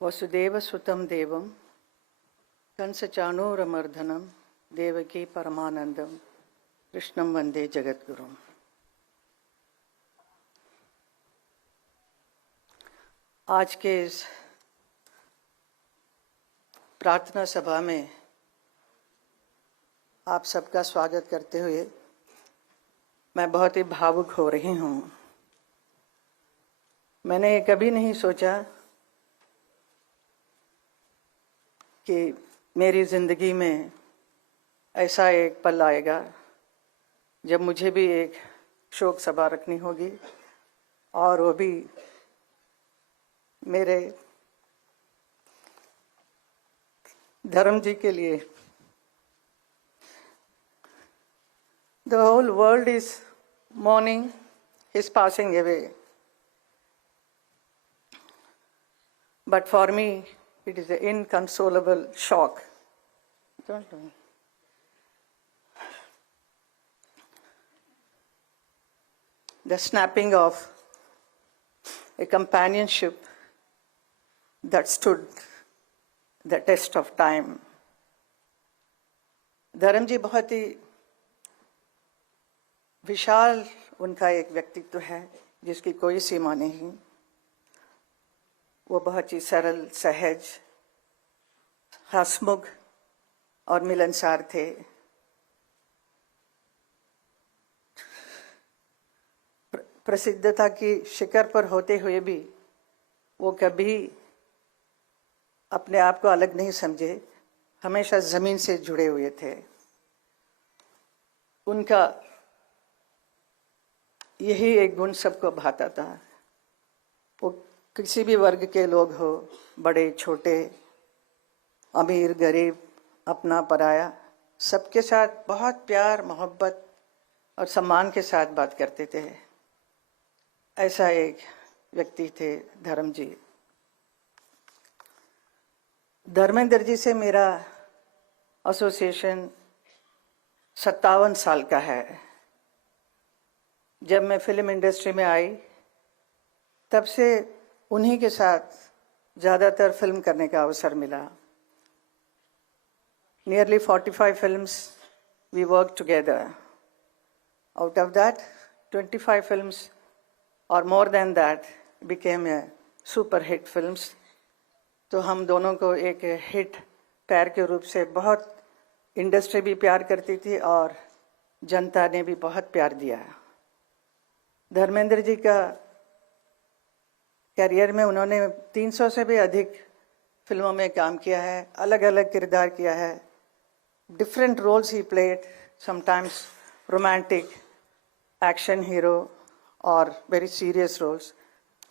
वसुदेवसुतं देवं कंसचाणूरमर्दनं देवकी परमानंदम कृष्णं वंदे जगद्गुरुम्। आज के इस प्रार्थना सभा में आप सबका स्वागत करते हुए मैं बहुत ही भावुक हो रही हूँ। मैंने कभी नहीं सोचा कि मेरी जिंदगी में ऐसा एक पल आएगा जब मुझे भी एक शोक सभा रखनी होगी, और वो भी मेरे धर्म जी के लिए। The whole world is mourning his passing away, but for me it is an inconsolable shock. Don't know. The snapping of a companionship that stood the test of time. धर्म जी बहुत ही विशाल उनका एक व्यक्तित्व है जिसकी कोई सीमा नहीं। वो बहुत ही सरल, सहज, हंसमुख और मिलनसार थे। प्रसिद्धता की शिखर पर होते हुए भी वो कभी अपने आप को अलग नहीं समझे, हमेशा जमीन से जुड़े हुए थे। उनका यही एक गुण सबको भाता था। वो किसी भी वर्ग के लोग हो, बड़े छोटे, अमीर गरीब, अपना पराया, सबके साथ बहुत प्यार मोहब्बत और सम्मान के साथ बात करते थे। ऐसा एक व्यक्ति थे धर्म जी। धर्मेंद्र जी से मेरा एसोसिएशन 57 साल का है। जब मैं फिल्म इंडस्ट्री में आई तब से उन्हीं के साथ ज़्यादातर फिल्म करने का अवसर मिला। Nearly 45 films we worked together. Out of that, 25 films or more than that became a super hit films. तो हम दोनों को एक हिट पैर के रूप से बहुत इंडस्ट्री भी प्यार करती थी और जनता ने भी बहुत प्यार दिया। धर्मेंद्र जी का करियर में उन्होंने 300 से भी अधिक फिल्मों में काम किया है, अलग अलग किरदार किया है। Different roles he played, sometimes romantic, action hero और very serious roles,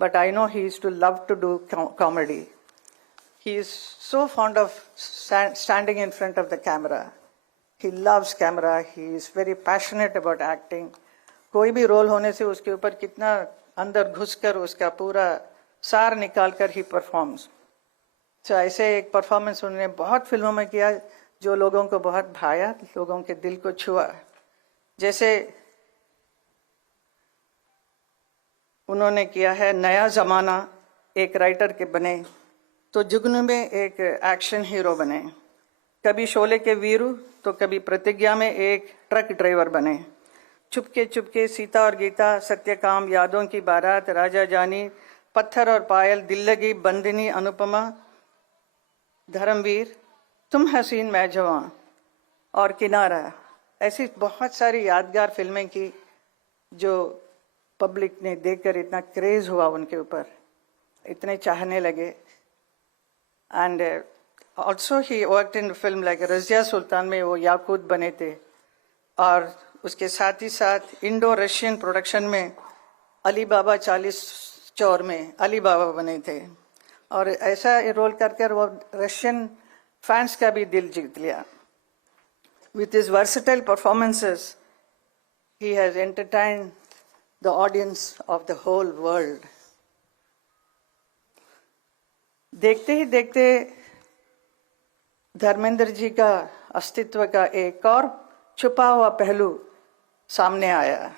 but I know he used to love to do comedy. He is so fond of standing in front of the camera. He loves camera. He is very passionate about acting. कोई भी role होने से उसके ऊपर कितना अंदर घुसकर उसका पूरा सार निकाल कर ही परफॉर्म्स। तो ऐसे एक परफॉर्मेंस उन्होंने बहुत फिल्मों में किया जो लोगों को बहुत भाया, लोगों के दिल को छुआ। जैसे उन्होंने किया है नया जमाना, एक राइटर के बने, तो जुगनू में एक एक्शन हीरो बने, कभी शोले के वीरू तो कभी प्रतिज्ञा में एक ट्रक ड्राइवर बने, चुपके चुपके सीता और गीता, सत्यकाम, यादों की बारात, राजा जानी, पत्थर और पायल, दिल लगी, बंदिनी, अनुपमा, धर्मवीर, तुम हसीन मैं जवां और किनारा। ऐसी बहुत सारी यादगार फिल्में की जो पब्लिक ने देखकर इतना क्रेज हुआ उनके ऊपर, इतने चाहने लगे। And also he worked in a film like Razia सुल्तान में वो याकूत बने थे, और उसके साथ ही साथ इंडो रशियन प्रोडक्शन में अली बाबा 40 चौर में अली बाबा बने थे, और ऐसा रोल कर वो रशियन फैंस का भी दिल जीत लिया। With his versatile performances, he has entertained the audience of the whole world. देखते ही देखते धर्मेंद्र जी का अस्तित्व का एक और छुपा हुआ पहलू सामने आया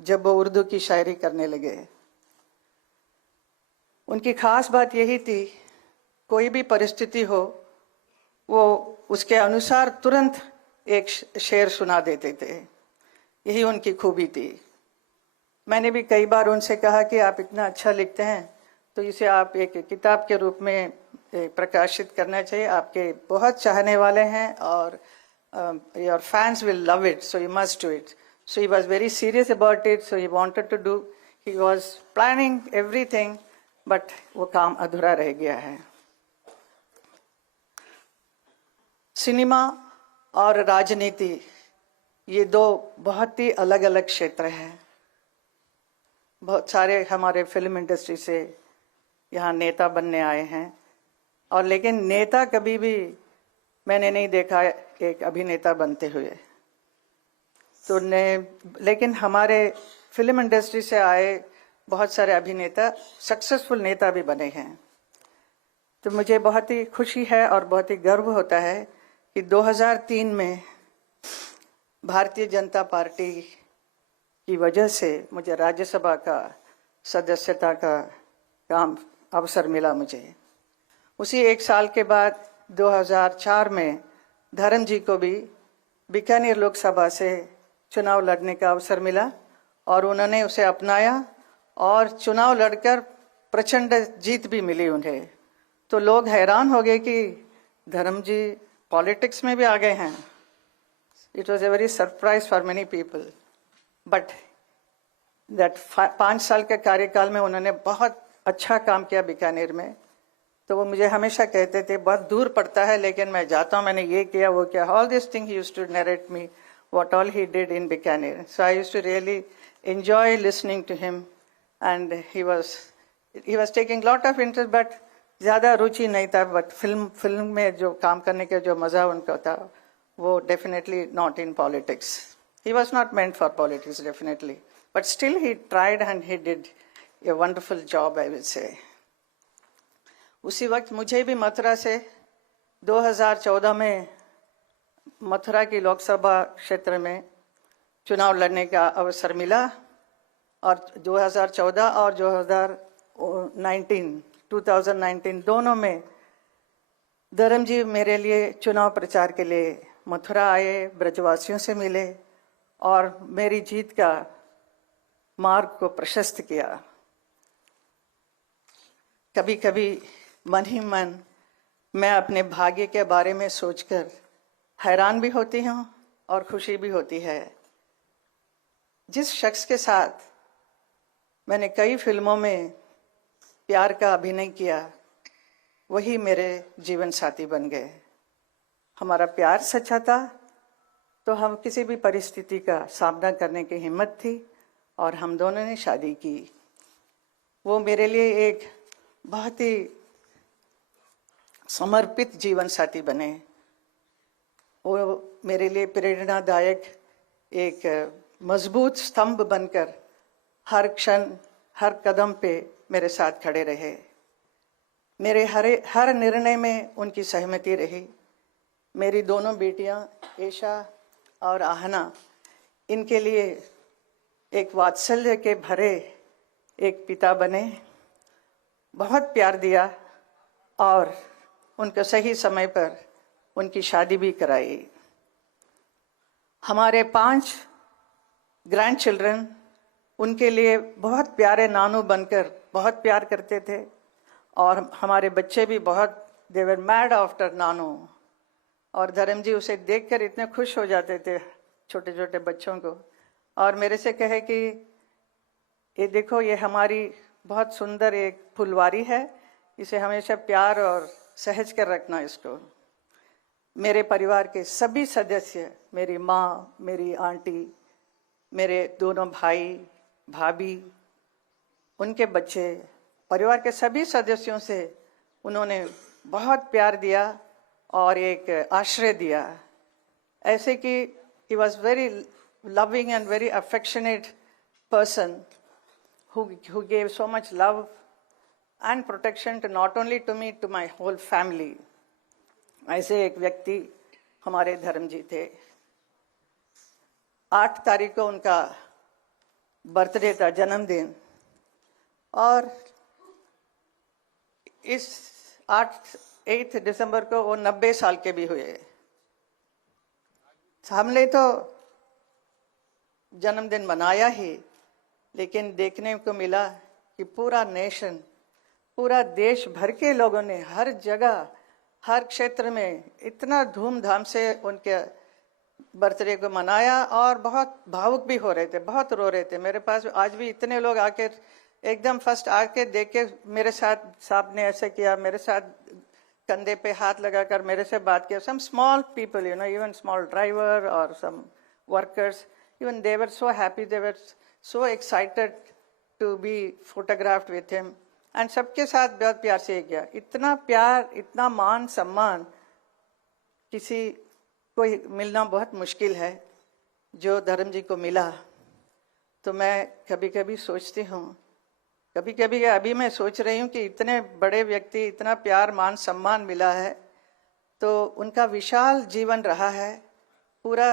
जब वो उर्दू की शायरी करने लगे। उनकी खास बात यही थी कोई भी परिस्थिति हो वो उसके अनुसार तुरंत एक शेर सुना देते थे। यही उनकी खूबी थी। मैंने भी कई बार उनसे कहा कि आप इतना अच्छा लिखते हैं तो इसे आप एक किताब के रूप में प्रकाशित करना चाहिए। आपके बहुत चाहने वाले हैं और your fans will love it, so you must do it. So he was very serious about it, so he wanted to do. He was planning everything, but वो काम अधूरा रह गया है। सिनेमा और राजनीति ये दो बहुत ही अलग अलग क्षेत्र हैं। बहुत सारे हमारे फिल्म इंडस्ट्री से यहाँ नेता बनने आए हैं, और लेकिन नेता कभी भी मैंने नहीं देखा एक अभिनेता बनते हुए। तो लेकिन हमारे फिल्म इंडस्ट्री से आए बहुत सारे अभिनेता सक्सेसफुल नेता भी बने हैं। तो मुझे बहुत ही खुशी है और बहुत ही गर्व होता है कि 2003 में भारतीय जनता पार्टी की वजह से मुझे राज्यसभा का सदस्यता का काम अवसर मिला मुझे। उसी एक साल के बाद 2004 में धर्म जी को भी बीकानेर लोकसभा से चुनाव लड़ने का अवसर मिला और उन्होंने उसे अपनाया और चुनाव लड़कर प्रचंड जीत भी मिली उन्हें। तो लोग हैरान हो गए कि धर्म जी पॉलिटिक्स में भी आ गए हैं। It was a very surprise for many people, but that 5 साल के कार्यकाल में उन्होंने बहुत अच्छा काम किया बीकानेर में। तो वो मुझे हमेशा कहते थे बहुत दूर पड़ता है लेकिन मैं जाता हूँ, मैंने ये किया वो किया। All this thing he used to narrate me what all he did in Bikaner. So I used to really enjoy listening to him and he was taking lot of interest, but ज़्यादा रुचि नहीं था। बट फिल्म में जो काम करने का जो मज़ा उनका था वो definitely not in politics. He was not meant for politics definitely, but still he tried and he did a wonderful job I will say. उसी वक्त मुझे भी मथुरा से 2014 में मथुरा की लोकसभा क्षेत्र में चुनाव लड़ने का अवसर मिला, और 2014 और 2019 दोनों में धर्म जी मेरे लिए चुनाव प्रचार के लिए मथुरा आए, ब्रजवासियों से मिले और मेरी जीत का मार्ग को प्रशस्त किया। कभी कभी मन ही मन मैं अपने भाग्य के बारे में सोचकर हैरान भी होती हूँ और खुशी भी होती है। जिस शख्स के साथ मैंने कई फिल्मों में प्यार का अभिनय किया वही मेरे जीवन साथी बन गए। हमारा प्यार सच्चा था तो हम किसी भी परिस्थिति का सामना करने की हिम्मत थी और हम दोनों ने शादी की। वो मेरे लिए एक बहुत ही समर्पित जीवन साथी बने। वो मेरे लिए प्रेरणादायक एक मजबूत स्तंभ बनकर हर क्षण हर कदम पे मेरे साथ खड़े रहे। मेरे हर निर्णय में उनकी सहमति रही। मेरी दोनों बेटियां ईशा और आहना, इनके लिए एक वात्सल्य के भरे एक पिता बने, बहुत प्यार दिया और उनको सही समय पर उनकी शादी भी कराई। हमारे 5 ग्रैंड चिल्ड्रन उनके लिए बहुत प्यारे नानू बनकर बहुत प्यार करते थे, और हमारे बच्चे भी बहुत दे वर मैड आफ्टर नानू। और धर्म जी उसे देखकर इतने खुश हो जाते थे छोटे छोटे बच्चों को, और मेरे से कहे कि ये देखो ये हमारी बहुत सुंदर एक फुलवारी है, इसे हमेशा प्यार और सहज कर रखना इसको। मेरे परिवार के सभी सदस्य, मेरी माँ, मेरी आंटी, मेरे दोनों भाई भाभी, उनके बच्चे, परिवार के सभी सदस्यों से उन्होंने बहुत प्यार दिया और एक आश्रय दिया। ऐसे कि he was very loving and very affectionate person who gave so much love and protection to not only to me, to my whole family. ऐसे एक व्यक्ति हमारे धर्म जी थे। 8 तारीख को उनका बर्थडे था, जन्मदिन, और इस 8 दिसंबर को वो 90 साल के भी हुए। हमने तो जन्मदिन मनाया ही, लेकिन देखने को मिला कि पूरा नेशन, पूरा देश भर के लोगों ने हर जगह, हर क्षेत्र में इतना धूमधाम से उनके बर्थडे को मनाया और बहुत भावुक भी हो रहे थे, बहुत रो रहे थे। मेरे पास आज भी इतने लोग आके एकदम फर्स्ट आके देख के मेरे साथ, साहब ने ऐसे किया, मेरे साथ कंधे पे हाथ लगाकर मेरे से बात किया। Some small people, even small driver और some workers, even they were so happy, they were so excited to be photographed with him. And सबके साथ बहुत प्यार से किया। इतना प्यार, इतना मान सम्मान किसी को मिलना बहुत मुश्किल है, जो धर्म जी को मिला। तो मैं कभी कभी सोचती हूँ, कभी कभी अभी मैं सोच रही हूँ कि इतने बड़े व्यक्ति, इतना प्यार मान सम्मान मिला है, तो उनका विशाल जीवन रहा है, पूरा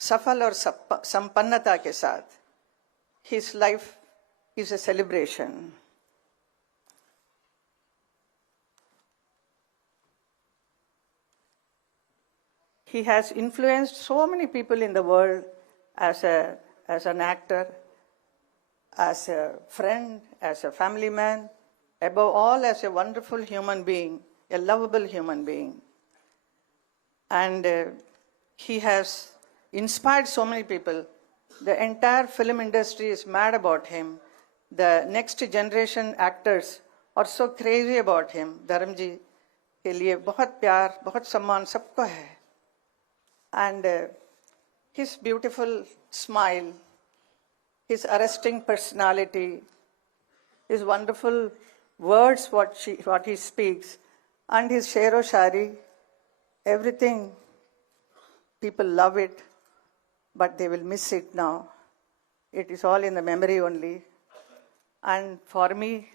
सफल और संपन्नता के साथ। His life is a celebration. He has influenced so many people in the world as an actor, as a friend, as a family man, above all as a wonderful human being, a lovable human being. And he has inspired so many people. The entire film industry is mad about him. The next generation actors are so crazy about him. धर्म जी के लिए बहुत प्यार, बहुत सम्मान सबको है। And his beautiful smile, his arresting personality, his wonderful words, what he speaks, and his shero shari, everything, people love it, but they will miss it now. It is all in the memory only. And for me,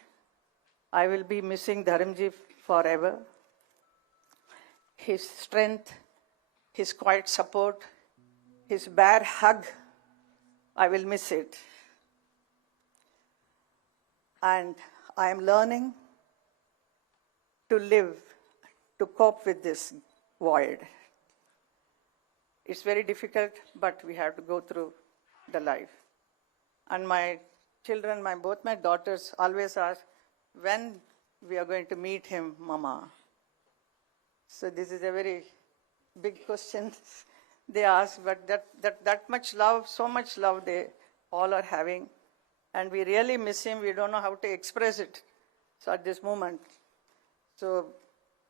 I will be missing Dharamji forever. His strength, his quiet support, his bare hug, I will miss it. And I am learning to live, to cope with this void. It's very difficult, but we have to go through the life. And my children, both my daughters always ask, when we are going to meet him, Mama? So this is a very big question they ask, but that much love, so much love they all are having, and we really miss him. We don't know how to express it. So at this moment, so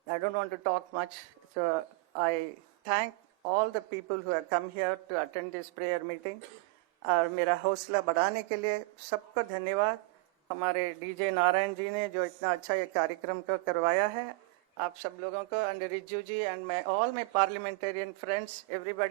I don't want to talk much. So I thank all the people who have come here to attend this prayer meeting. और मेरा हौसला बढ़ाने के लिए सबको धन्यवाद। हमारे DJ Narayan ji ने जो इतना अच्छा ये कार्यक्रम को करवाया है, आप सब लोगों को, and Rijiju ji and all my parliamentarian friends, everybody.